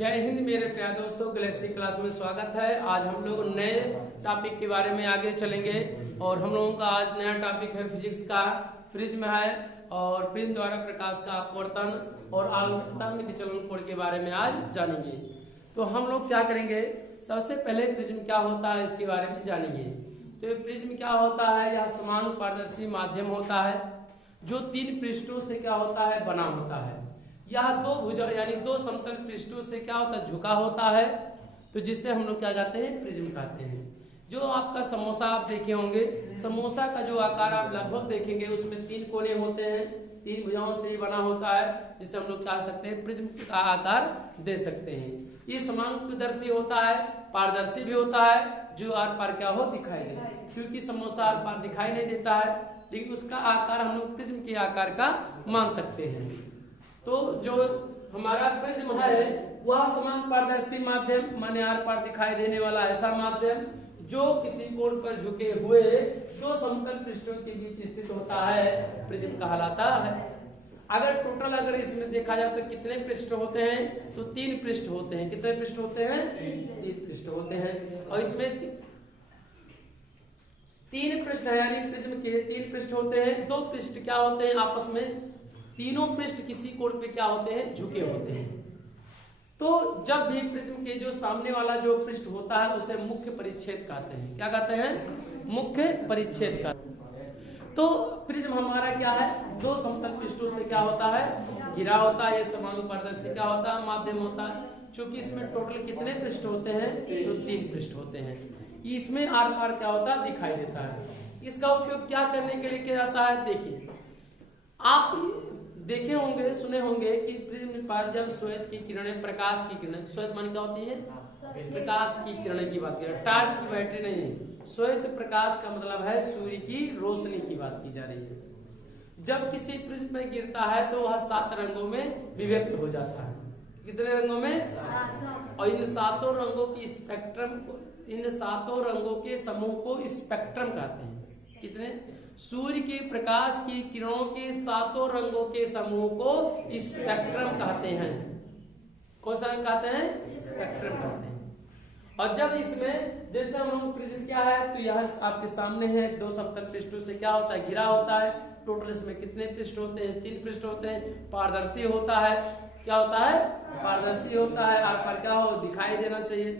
जय हिंद मेरे प्यारे दोस्तों, गैलेक्सी क्लास में स्वागत है। आज हम लोग नए टॉपिक के बारे में आगे चलेंगे और हम लोगों का आज नया टॉपिक है फिजिक्स का। प्रिज्म है और प्रिज्म द्वारा प्रकाश का अपवर्तन और आवर्तन विचलन कोण के बारे में आज जानेंगे। तो हम लोग क्या करेंगे, सबसे पहले प्रिज्म क्या होता है इसके बारे में जानेंगे। तो प्रिज्म क्या होता है, यह समान पारदर्शी माध्यम होता है जो तीन पृष्ठों से क्या होता है, बना होता है। यह दो भुजा यानी दो समतल पृष्ठों से क्या होता है, झुका होता है। तो जिससे हम लोग क्या कहते हैं, प्रिज्म कहते हैं। जो आपका समोसा आप देखे होंगे, समोसा का जो आकार आप लगभग देखेंगे उसमें तीन कोने होते हैं, तीन भुजाओं से बना होता है, जिससे हम लोग कह सकते हैं प्रिज्म का आकार दे सकते हैं। ये समांतरदर्शी होता है, पारदर्शी भी होता है, जो आर पार क्या हो दिखाई दे। क्योंकि समोसा आर पार दिखाई नहीं देता है, लेकिन उसका आकार हम लोग प्रिज्म के आकार का मान सकते हैं। तो जो हमारा प्रिज्म है वह समान पारदर्शी माध्यम माने आर पार दिखाई देने वाला ऐसा माध्यम जो किसी कोण पर झुके हुए दो समतल पृष्ठों के बीच स्थित होता है, प्रिज्म कहलाता है। अगर इसमें देखा जाए तो कितने पृष्ठ होते हैं, तो तीन पृष्ठ होते हैं। कितने पृष्ठ होते हैं, तीन पृष्ठ होते हैं। और इसमें तीन पृष्ठ है, यानी प्रिज्म के तीन पृष्ठ होते हैं। दो पृष्ठ क्या होते हैं आपस में, तीनों पृष्ठ किसी कोण पे क्या होते हैं, झुके होते हैं। तो जब भी प्रिज्म के जो सामने वाला जो पृष्ठ होता है उसे मुख्य परिच्छेद कहते हैं। क्या कहते हैं, मुख्य परिच्छेद कहते हैं। तो प्रिज्म हमारा क्या है, दो समतल पृष्ठों से क्या होता है, घिरा होता है। ये समानुपारदर्शी क्या होता है, माध्यम होता है। चूंकि इसमें टोटल कितने पृष्ठ होते हैं, तो तीन पृष्ठ होते हैं। इसमें आर पार क्या होता है, दिखाई देता है। इसका उपयोग क्या करने के लिए किया जाता है, देखिए आप देखे होंगे, सुने होंगे कि प्रिज्म पर जब श्वेत की किरणें, प्रकाश की किरणें, श्वेत मान क्या होती है, प्रकाश की किरणें की बात की, टॉर्च की बैटरी नहीं है। श्वेत प्रकाश का मतलब है सूर्य की रोशनी की बात की जा रही है। जब किसी प्रिज्म में गिरता है तो वह 7 रंगों में विभक्त हो जाता है। कितने रंगों में, और इन सातों रंगों की स्पेक्ट्रम को, इन सातों रंगों के समूह को स्पेक्ट्रम कहते हैं। कितने, सूर्य के प्रकाश की किरणों के सातों रंगों के समूह को स्पेक्ट्रम कहते हैं। कौन सा कहते हैं, स्पेक्ट्रम कहते हैं। और जब इसमें जैसे हम लोग प्रिज्म क्या है, तो यह आपके सामने है, दो समतल पृष्ठों से क्या होता है, घिरा होता है। टोटल इसमें कितने पृष्ठ होते हैं, तीन पृष्ठ होते हैं। पारदर्शी होता है, क्या होता है, पारदर्शी होता है। आर पार क्या हो, दिखाई देना चाहिए।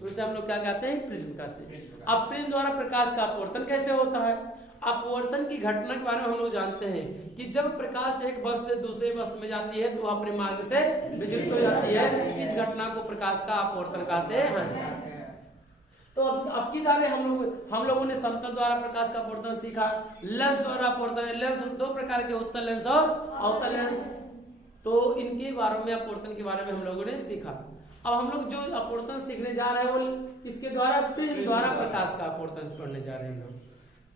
तो इसे हम लोग क्या कहते हैं, प्रिज्म कहते हैं। अब प्रिज्म द्वारा प्रकाश का अपवर्तन कैसे होता है। अपवर्तन की घटना के बारे में हम लोग जानते हैं कि जब प्रकाश एक वस्तु से दूसरे वस्तु में जाती है तो अपने मार्ग से विचलित हो जाती है। इस घटना को प्रकाश का अपवर्तन कहते हैं। तो अब की बारे हम लोगों ने समतल द्वारा प्रकाश का अपवर्तन सीखा, लेंस द्वारा अपवर्तन। लेंस दो प्रकार के, उत्तल लेंस और अवतल लेंस। तो इनके बारे में, अपवर्तन के बारे में हम लोगों ने सीखा। अब हम लोग जो अपवर्तन सीखने जा रहे हैं वो इसके द्वारा प्रिज्म द्वारा प्रकाश का अपवर्तन पढ़ने जा रहे हैं।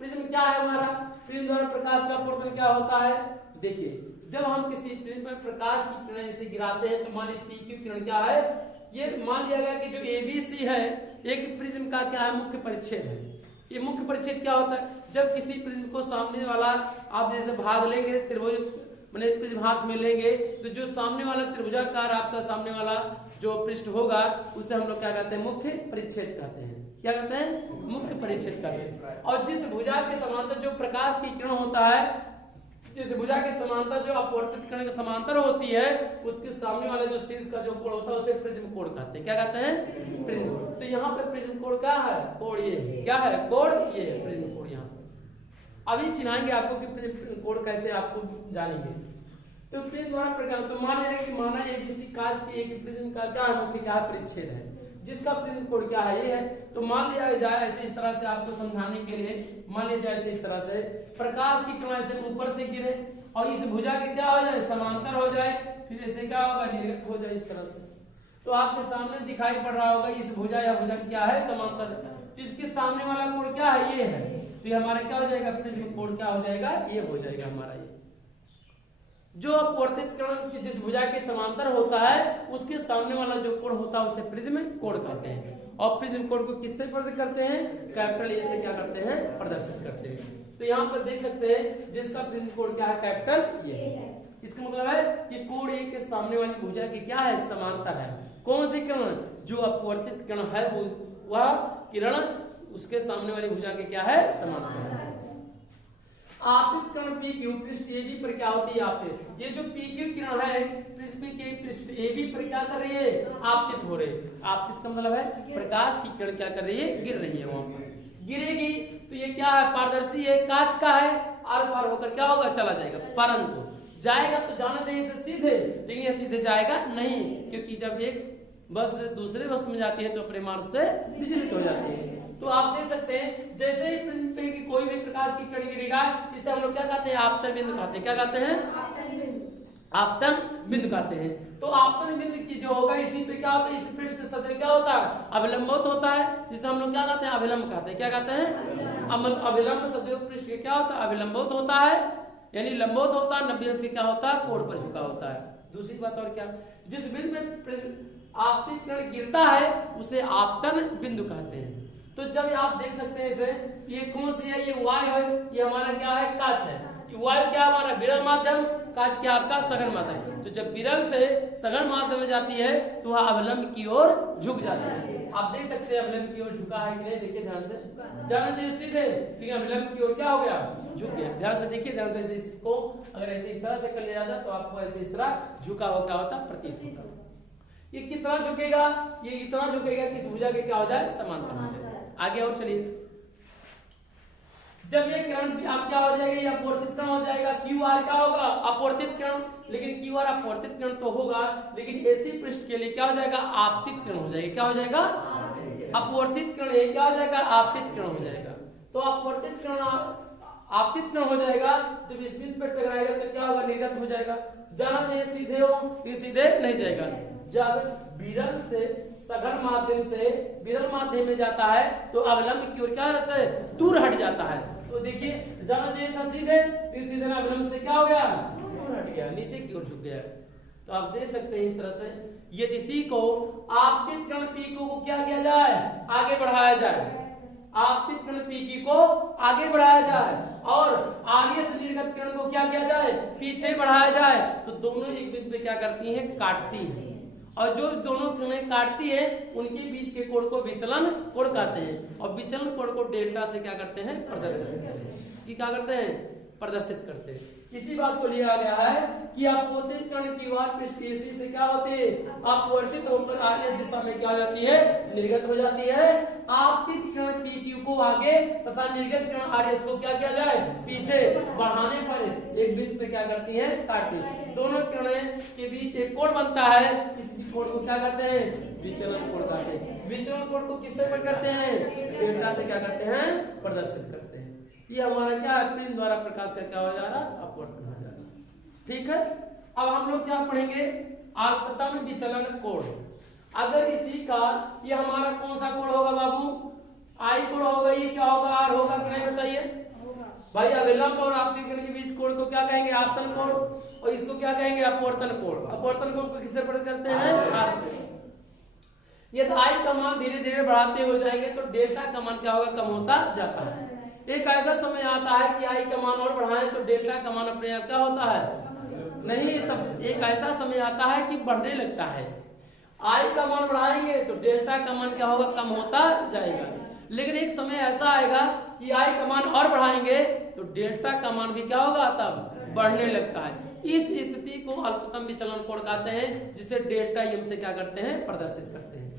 प्रिज्म क्या है हमारा, प्रिज्म द्वारा प्रकाश का अपवर्तन क्या होता है, देखिए जब हम किसी प्रिज्म पर प्रकाश की किरण इसे गिराते हैं तो मान लीजिए पी की किरण क्या है, ये मान लिया गया कि जो ABC है एक प्रिज्म का क्या है, मुख्य परिच्छेद है। ये मुख्य परिच्छेद क्या होता है, जब किसी प्रिज्म को सामने वाला आप जैसे भाग लेंगे, त्रिभुज मैंने प्रिज्म हाथ में लेंगे तो जो सामने वाला त्रिभुजाकार आपका सामने वाला जो पृष्ठ होगा उसे हम लोग क्या कहते हैं, मुख्य परिच्छेद कहते हैं। क्या कहते हैं, मुख्य परिच्छेद कहते हैं। और जिस भुजा के समांतर जो प्रकाश की किरण होता है, जिस भुजा के समांतर जो अपवर्तित किरण के समांतर होती है, उसके सामने वाला जो शीर्ष का जो कोण होता है उसे प्रिज्म कोण कहते हैं। क्या कहते हैं, प्रिज्म। तो यहाँ पे प्रिज्म कोण क्या है, कोण ये क्या है, कोण ये है, प्रिज्म कोण। यहाँ अभी चिन्हाएंगे आपको कि प्रिज्म कोण कैसे आपको जानेंगे। तो प्रिज्म द्वारा प्रकाश, तो मान लिया कि माना ABC कांच की एक प्रिज्म का क्या मुख्य क्या परिच्छेद है, जिसका प्रिज्म कोण क्या है, ये है। तो मान लिया जाए ऐसे इस तरह से आपको समझाने के लिए, मान लिया जाए ऐसे इस तरह से प्रकाश की किरण ऐसे ऊपर से गिरे और इस भुजा के क्या हो जाए, समांतर हो जाए, फिर ऐसे क्या होगा, निर्गत हो जाए इस तरह से। तो आपके सामने दिखाई पड़ रहा होगा इस भुजा या भुजा क्या है, समांतर। तो इसके सामने वाला कोण क्या है, ये है। तो ये हमारा क्या हो जाएगा, प्रिज्म कोण क्या हो जाएगा, ये हो जाएगा हमारा। ये जो अपवर्तित किरण जिस भुजा के समांतर होता है उसके सामने वाला जो कोण होता है उसे प्रिज्म कोण कहते हैं। और प्रिज्म कोण को किससे प्रदर्शित करते हैं, कैपिटल ए से क्या करते हैं, प्रदर्शित करते हैं। तो यहाँ पर देख सकते हैं जिसका प्रिज्म कोण क्या है, कैपिटल ए है। इसका मतलब है कि कोण ए के सामने वाली भुजा की क्या है, समांतर है। कौन सी किरण, जो अपवर्तित किरण है वह किरण उसके सामने वाली भुजा के क्या है, समांतर है। आपतित किरण पी क्यू पृष्ठ ए बी पर क्या होती है, आपतित। ये जो पी क्यू किरण है पृष्ठ के पृष्ठ ए बी पर क्या कर रही है, आपतित हो रही है। आपतित का मतलब है प्रकाश की किरण क्या कर रही है, गिर रही है। वहां पर गिरेगी तो ये क्या है, पारदर्शी है, कांच का है, आर पार होकर क्या होगा, चला जाएगा। परंतु जाएगा तो जाना चाहिए इसे सीधे, लेकिन ये सीधे जाएगा नहीं, क्योंकि जब एक वस्तु दूसरे वस्तु में जाती है तो अपने मार्ग से विचलित हो जाती है। तो आप देख सकते हैं जैसे ही प्रिज्म पे की कोई भी प्रकाश की किरण गिरेगा, इसे हम लोग क्या कहते हैं, आपतन बिंदु कहते हैं। क्या कहते हैं, आपतन बिंदु कहते हैं। तो आपतन बिंदु की जो होगा इसी पे क्या होता है, इस पृष्ठ सतह क्या होता है, अभिलंबित होता है, जिसे हम लोग क्या कहते हैं, अभिलंब कहते हैं। क्या कहते हैं, अभिलंब सदैव पृष्ठ के क्या होता है, अभिलंबित होता है, यानी लंबवत होता है, 90 अंश के क्या होता है, कोण पर झुका होता है। दूसरी बात और क्या, जिस बिंदु में आपतित किरण गिरता है उसे आपतन बिंदु कहते हैं। तो जब आप देख सकते हैं इसे, ये कौन सी है, ये वायु है, ये हमारा क्या है, कांच है। वायु क्या हमारा विरल माध्यम, कांच क्या आपका सघन माध्यम। तो जब विरल से सघन माध्यम में जाती है तो वह अवलंब की ओर झुक जाती है। आप देख सकते हैं अवलंब की ओर झुका है कि नहीं, देखिए ध्यान से, जाना चाहिए सीधे, लेकिन अवलंब की ओर क्या हो गया, झुक गया। ध्यान से देखिए, ध्यान से इसको अगर ऐसे इस तरह से कर लिया जाता तो आपको ऐसे इस तरह झुका हुआ क्या होता, प्रतीत होता। ये कितना झुकेगा, ये इतना झुकेगा कि इस भुजा के क्या हो जाए, समांतर हो जाए। आगे और चलिए, जब ये किरण आप क्या हो जाएगा, ये अपवर्तित किरण हो जाएगा। क्यू आर क्या होगा, अपवर्तित किरण, लेकिन क्यू आर अपवर्तित किरण तो होगा, लेकिन एसी पृष्ठ के लिए क्या हो जाएगा, आपतित किरण हो जाएगा। क्या हो जाएगा, अपवर्तित किरण, ये क्या हो जाएगा, आपतित किरण हो जाएगा। तो अपवर्तित किरण आपतित किरण हो जाएगा, जब इस बिंदु पर टकराएगा तो क्या होगा, निर्गत हो जाएगा। जाना चाहिए सीधे हो, ये सीधे नहीं जाएगा। जब विरल से सघन माध्यम से विरल माध्यम में जाता है तो अवलंब की ओर क्या से दूर हट जाता है। तो देखिए जाना चाहिए था सीधे, फिर सीधे अवलंब से क्या हो गया, दूर हट गया, नीचे की ओर झुक गया। तो आप देख सकते हैं इस तरह से, यदि सी को आपतित किरण पी को क्या किया जाए, आगे बढ़ाया जाए, आपतित किरण पी को आगे बढ़ाया जाए और आगे से निर्गत किरण को क्या किया जाए, पीछे बढ़ाया जाए, तो दोनों एक बिंदु पे क्या करती हैं, काटती हैं। और जो दोनों किरणें काटती है उनके बीच के कोण को विचलन कोण कहते हैं। और विचलन कोण को डेल्टा से क्या करते हैं, प्रदर्शित करते हैं। कि क्या करते हैं, प्रदर्शित करते हैं। इसी बात को लिया गया है कि अपवर्तित किरण की वार पृष्ठ एसी से क्या होती है, अपवर्तित होकर आगे दिशा में क्या हो जाती है, निर्गत हो जाती है। आपतित किरण पी क्यू को आगे तथा निर्गत किरण आर एस को क्या किया जाए, पीछे बढ़ाने पर एक बिंदु पे क्या करती है, काटती है। दोनों किरणें के बीच एक कोण बनता है, इस कोण को क्या करते हैं, विचलन कोण कहते हैं। विचलन कोण को किससे करते हैं, डेल्टा से क्या करते हैं, प्रदर्शित करते हैं। ये हमारा क्या है, प्रिज्म द्वारा प्रकाश का क्या हो जा रहा, अपवर्तन हो जा रहा। ठीक है, अब हम लोग क्या पढ़ेंगे, आल्पता में विचलन कोण। अगर इसी का ये हमारा कौन सा कोण होगा बाबू, आई कोण होगा, ये क्या होगा, आर होगा कि नहीं बताइए भाई। अविलंब और आपतित किरण के बीच कोण को क्या कहेंगे, आपतन कोण, और इसको क्या कहेंगे, अपवर्तन कोण। अपवर्तन कोण को किससे पढ़ करते हैं, आर से। यदि आई का मान धीरे धीरे बढ़ाते हो जाएंगे तो डेल्टा का मान क्या होगा, कम होता जाता है। एक ऐसा समय आता है कि आई का मान और बढ़ाएं तो डेल्टा का मान अपने आप क्या होता है, नहीं, तब एक ऐसा समय आता है कि बढ़ने लगता है। आई का मान बढ़ाएंगे तो डेल्टा का मान क्या होगा, कम होता जाएगा। लेकिन एक समय ऐसा आएगा कि आई का मान और बढ़ाएंगे तो डेल्टा का मान भी क्या होगा, तब बढ़ने लगता है। इस स्थिति को अल्पतम विचलन कोण कहते हैं, जिसे डेल्टा एम से क्या करते हैं, प्रदर्शित करते हैं।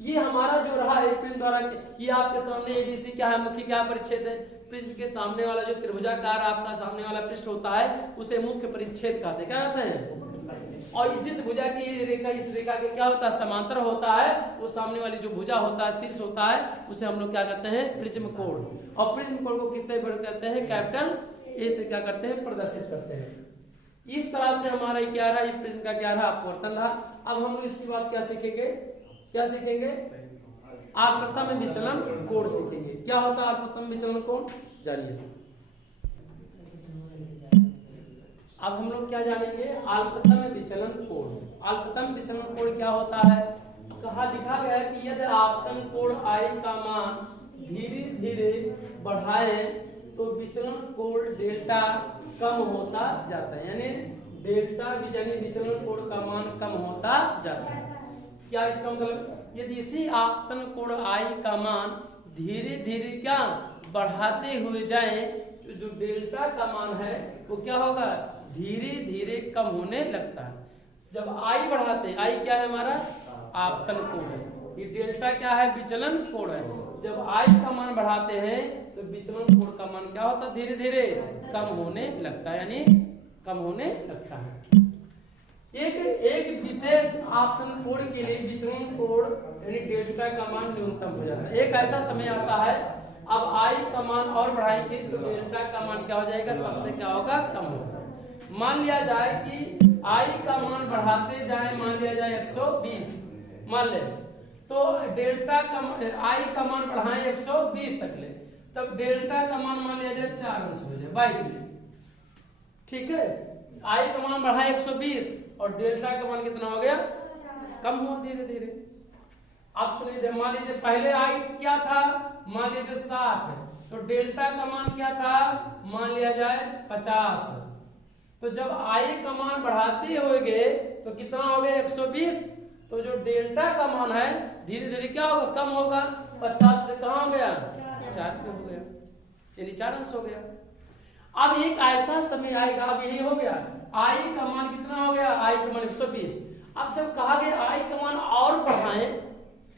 ये हमारा जो रहा है प्रिज्म द्वारा, ये आपके सामने एबीसी क्या है, मुख्य क्या परिच्छेद है। प्रिज्म के सामने वाला जो त्रिभुजाकार आपका सामने वाला पृष्ठ होता है उसे मुख्य परिच्छेद कहते हैं। क्या कहते हैं, और जिस भुजा की रेखा इस रेखा के क्या होता है, समांतर होता है, वो सामने वाली जो भुजा होता है, शीर्ष होता है, उसे हम लोग क्या करते हैं, प्रिज्म कोण। और प्रिज्म कोण को किससे करते हैं, कैपिटल ए से क्या करते हैं, प्रदर्शित करते हैं। इस तरह से हमारा क्या रहा, ये प्रिज्म का क्या रहा, अपवर्तन रहा। अब हम लोग इसके बाद क्या सीखेंगे, क्या सीखेंगे, आल्पता में विचलन कोण सीखेंगे। क्या होता है आल्पता में विचलन कोण, जानिए। अब हम लोग क्या जानेंगे, आल्पता में विचलन कोण। आल्पता में विचलन कोण क्या होता है, कहा लिखा गया है कि यदि आपतन कोण आई का मान धीरे धीरे बढ़ाए तो विचलन कोण डेल्टा कम होता जाता है। यानी डेल्टा यानी विचलन कोण का मान कम होता जाता है। क्या इसका मतलब, यदि इसी आपतन कोण आई का मान धीरे धीरे क्या बढ़ाते हुए जाए तो जो डेल्टा का मान है वो क्या होगा, धीरे धीरे कम होने लगता है। जब आई बढ़ाते, आई क्या है हमारा आपतन कोण है, ये डेल्टा क्या है विचलन कोण है। जब आई का मान बढ़ाते हैं तो विचलन कोण का मान क्या होता है, धीरे धीरे कम होने लगता है, यानी कम होने लगता है। एक विशेष आपतन कोण के लिए विचलन कोण यानी डेल्टा का मान न्यूनतम हो जाता है। एक ऐसा समय आता है अब आई का मान और बढ़ाएंगे तो डेल्टा का मान क्या हो जाएगा, सबसे क्या होगा, कम होगा। मान लिया जाए कि आई का मान बढ़ाते जाए, मान लिया जाए 120 मान ले, तो डेल्टा का आई का मान बढ़ाएं 120 तक ले, तब डेल्टा का मान लिया जाए 4 अंश हो जाए बाई, ठीक है। आई का मान बढ़ाएं 120 और डेल्टा का मान कितना हो गया, कम हो धीरे धीरे। अब सुनिए, मान लीजिए पहले आई क्या था, मान लीजिए 60, तो डेल्टा का मान क्या था, मान लिया जाए 50। तो जब आई का मान बढ़ाते हुए गए तो कितना हो गया 120, तो जो डेल्टा का मान है धीरे धीरे क्या होगा, कम होगा। 50 से कहाँ हो गया, 4 पे हो गया, यानी 4 अंश हो गया। अब एक ऐसा समय आएगा, अब यही हो गया, आई का मान कितना हो गया, आई का मान 120। अब जब कहा गया आई का मान और बढ़ाएं,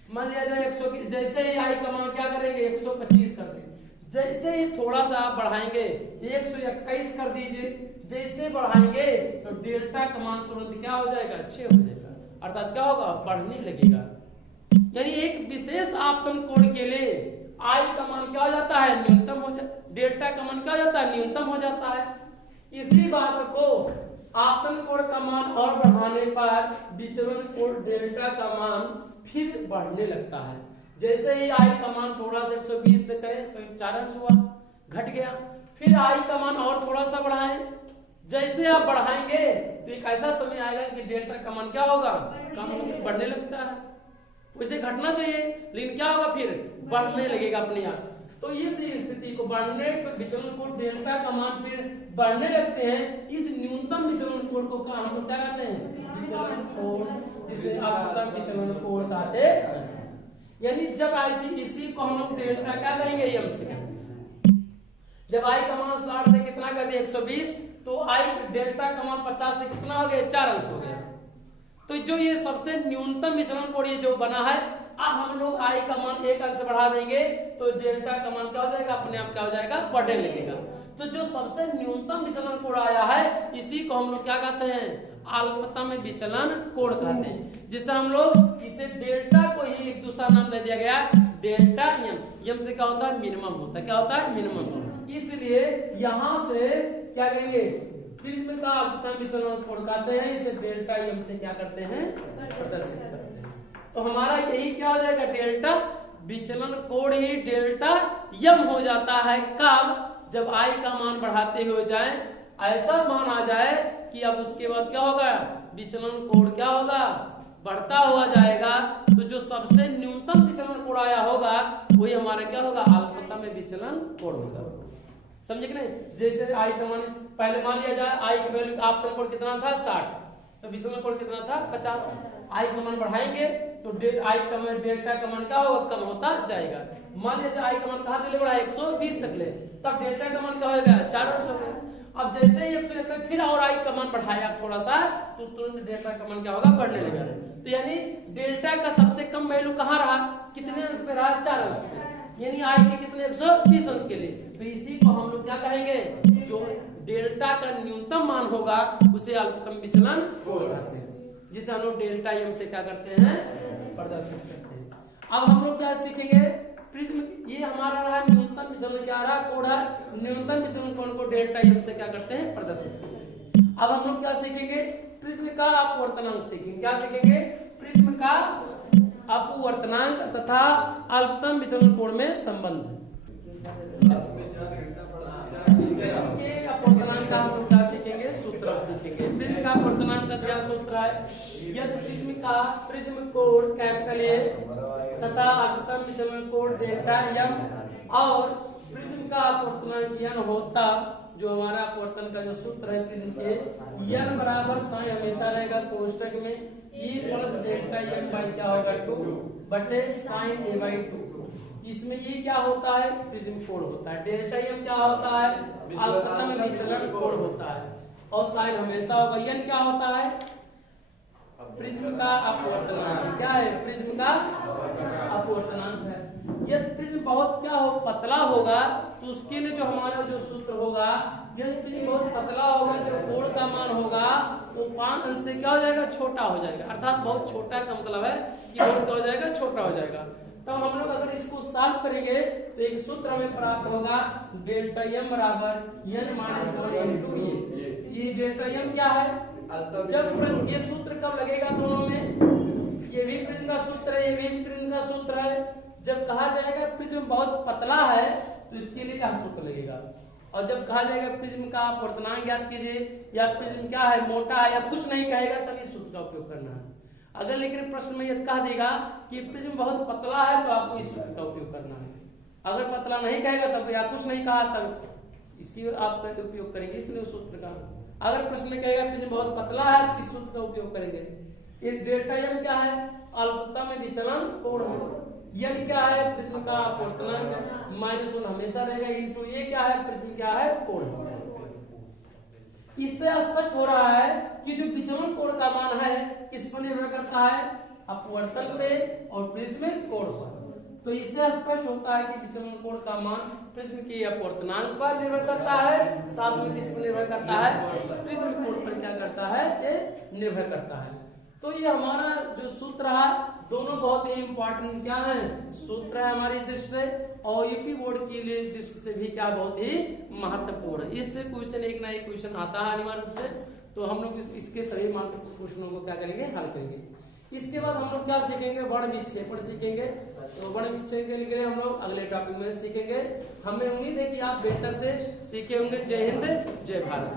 मान लिया जाए 120, जैसे ही आई का मान क्या करेंगे 125 कर देंगे, जैसे ही थोड़ा सा आप बढ़ाएंगे 121 कर दीजिए, जैसे बढ़ाएंगे तो डेल्टा का मान तुरंत क्या हो जाएगा, 6 हो जाएगा, अर्थात क्या होगा, बढ़ने लगेगा। यानी एक विशेष आपतन कोण के लिए आई का मान क्या हो जाता है, न्यूनतम हो जाता, डेल्टा का मान क्या हो जाता है, न्यूनतम हो जाता है। इसी बात को आपतन कोण का मान और बढ़ाने पर विचलन कोण डेल्टा का मान फिर बढ़ने लगता है। जैसे ही आई का मान थोड़ा सा 120 से करें तो 4 अंश हुआ, घट गया, फिर आई का मान और थोड़ा सा बढ़ाएं, जैसे आप बढ़ाएंगे तो एक ऐसा समय आएगा कि डेल्टा का मान क्या होगा, कम होकर बढ़ने लगता है। वैसे घटना चाहिए लेकिन क्या होगा, फिर बढ़ने लगेगा अपने आप। तो इस स्थिति को बढ़ने पर विचलन कोण डेल्टा का मान फिर बढ़ने लगते हैं। इस न्यूनतम विचलन कोण को हम लोग क्या कहते हैं, विचलन कोण, जिसे आपतन विचलन कोण कहते हैं। यानी जब ऐसी इसी को हम लोग डेल्टा क्या कहेंगे, यम से। जब आई का मान 60 से कितना कर दिया 120, तो आई डेल्टा का मान 50 से कितना हो गया, 4 अंश हो गया। तो जो ये सबसे न्यूनतम विचलन कोण ये जो बना है, अब हम लोग आई का मान 1 अंश बढ़ा देंगे तो डेल्टा का मान क्या हो जाएगा, अपने आप क्या हो जाएगा, बढ़ने लगेगा। तो जो सबसे न्यूनतम विचलन कोण आया है इसी को हम लोग क्या कहते हैं, अल्पतम विचलन कोण कहते हैं। जिससे हम लोग इसे डेल्टा को ही एक दूसरा नाम दे दिया गया, डेल्टा यम। यम से क्या होता है, मिनिमम होता है, क्या होता है, मिनिमम। इसलिए यहां से क्या करेंगे, प्रिज्म का अल्पतम विचलन कोण कहते हैं, इसे डेल्टा यम से क्या करते हैं, प्रदर्शित करते हैं। तो हमारा यही क्या हो जाएगा, डेल्टा विचलन कोण ही डेल्टा यम हो जाता है। कब, जब आई का मान बढ़ाते हुए जाए, ऐसा मान आ जाए कि अब उसके बाद क्या होगा, विचलन कोण क्या होगा, बढ़ता हुआ जाएगा। तो जो सबसे न्यूनतम विचलन कोण आया होगा वही हमारा क्या होगा, अल्पतम विचलन कोण होगा। समझे कि नहीं। जैसे आई का मान पहले मान लिया जाए, आई का वैल्यू आपतन कोण कितना था 60, तो विचलन कोण कितना था 50। आई का मान बढ़ाएंगे तो आई का मान डेल्टा का मान क्या होगा, कम होता जाएगा। मान लिया जाए आई का मान कहां तक ले बढ़ा, 120 तक ले, तब डेल्टा का मान क्या होगा, 4 अंश हो गया। अब जैसे ही 171 फिर और आई का मान बढ़ाया थोड़ा सा, तो तुरंत डेल्टा का मान क्या होगा, बढ़ने लगेगा। तो यानी डेल्टा का सबसे कम वैल्यू कहां रहा, कितने अंश पे रहा, 4 अंश पे, यानी आई के कितने 120 अंश के लिए। तो इसी को हम लोग क्या कहेंगे, जो डेल्टा का न्यूनतम मान होगा उसे अल्पतम विचलन कोण कहते हैं, जिसे हम लोग डेल्टा यम से क्या करते हैं, प्रदर्शित करते हैं। अब हम लोग क्या सीखेंगे, प्रिज्म, ये हमारा रहा न्यूनतम विचलन, क्या रहा, कोण है। न्यूनतम विचलन कोण को डेल्टा यम से क्या करते हैं, प्रदर्शित करते हैं। अब हम लोग क्या सीखेंगे, प्रिज्म का अपवर्तनांक सीखेंगे। क्या सीखेंगे, प्रिज्म का अपवर्तनांक तथा अल्पतम विचलन कोण में संबंध। अपवर्तनांक का हम लोग क्या सीखेंगे, सूत्र सीखेंगे। प्रिज्म का अपवर्तनांक का क्या सूत्र है, यदि प्रिज्म कोण कैपिटल ए तथा अल्पतम विचलन कोण डेल्टा यम और प्रिज्म का अपवर्तनांक n होता, जो हमारा अपवर्तन का जो सूत्र है प्रिज्म के, n बराबर साइन हमेशा रहेगा कोष्टक में e plus delta m by क्या होगा 2 बटे साइन a बाई 2। इसमें ये क्या होता है, प्रिज्म कोण होता है, डेल्टा m क्या होता है, अपवर्तन विचलन कोण होता है, और साइन हमेशा होगा। n क्या होता है, प्रिज्म का अपवर्तनांक। क्या है, प्रिज्म का अपवर्तनांक है। यदि प्रिज्म बहुत क्या हो, पतला होगा, तो उसके लिए जो हमारा जो सूत्र होगा, यदि प्रिज्म बहुत पतला होगा, जो कोण का मान होगा वो 5 अंश से क्या हो जाएगा, छोटा हो जाएगा। अर्थात बहुत छोटा का मतलब है कि बहुत क्या हो जाएगा, छोटा हो जाएगा। तब हम लोग अगर इसको सॉल्व करेंगे तो एक सूत्र हमें प्राप्त होगा, डेल्टा m बराबर n माइनस 1 इंटू ये डेल्टा m क्या है, जब प्रश्न ये सूत्र कब लगेगा दोनों में, ये भी प्रिज्म का सूत्र है, ये भी प्रिज्म का सूत्र है। जब कहा जाएगा प्रिज्म बहुत पतला है तो इसके लिए क्या सूत्र लगेगा, और जब कहा जाएगा प्रिज्म का अपवर्तनांक ज्ञात कीजिए, या प्रिज्म क्या है, मोटा है, या कुछ नहीं कहेगा, तब इस सूत्र का उपयोग करना है। अगर लेकिन प्रश्न में यदि कह देगा कि प्रिज्म बहुत पतला है तो आपको इस सूत्र का उपयोग करना है। अगर पतला नहीं कहेगा तब, या कुछ नहीं कहा तब इसकी आप उपयोग करेंगे, इसलिए उस सूत्र का। अगर प्रश्न में कहेगा प्रिज्म बहुत पतला है तो इस सूत्र का उपयोग करेंगे। ये डेल्टा m क्या है, अल्पता में विचलन कोण है, n क्या है, प्रिज्म का अपवर्तनांक, माइनस 1 हमेशा रहेगा, इंटू ये क्या है, प्रिज्म क्या है, कोण। इससे स्पष्ट हो रहा है कि जो विचलन कोण का मान है किस पर निर्भर करता है, अपवर्तन पे और प्रिज्म कोण पर। तो इससे स्पष्ट होता है कि विचलन कोण का मान प्रिज्म के अपवर्तनांक पर निर्भर करता है, साथ में किस पर निर्भर करता है, प्रिज्म कोण पर क्या करता है, ये निर्भर करता है। तो ये हमारा जो सूत्र है, दोनों बहुत ही इंपॉर्टेंट क्या है, सूत्र है हमारी दृष्टि से, और यूपी बोर्ड के लिए दृष्टि से भी क्या बहुत ही महत्वपूर्ण है। इससे क्वेश्चन एक ना एक क्वेश्चन आता है अनिवार्य रूप से, तो हम लोग इसके सभी महत्वपूर्ण क्वेश्चनों को क्या करेंगे, हल करेंगे। इसके बाद हम लोग क्या सीखेंगे, वर्ण विक्षेपण सीखेंगे। तो वर्ण विक्षेपण के लिए हम लोग अगले टॉपिक में सीखेंगे। हमें उम्मीद है कि आप बेहतर से सीखे होंगे। जय हिंद, जय भारत।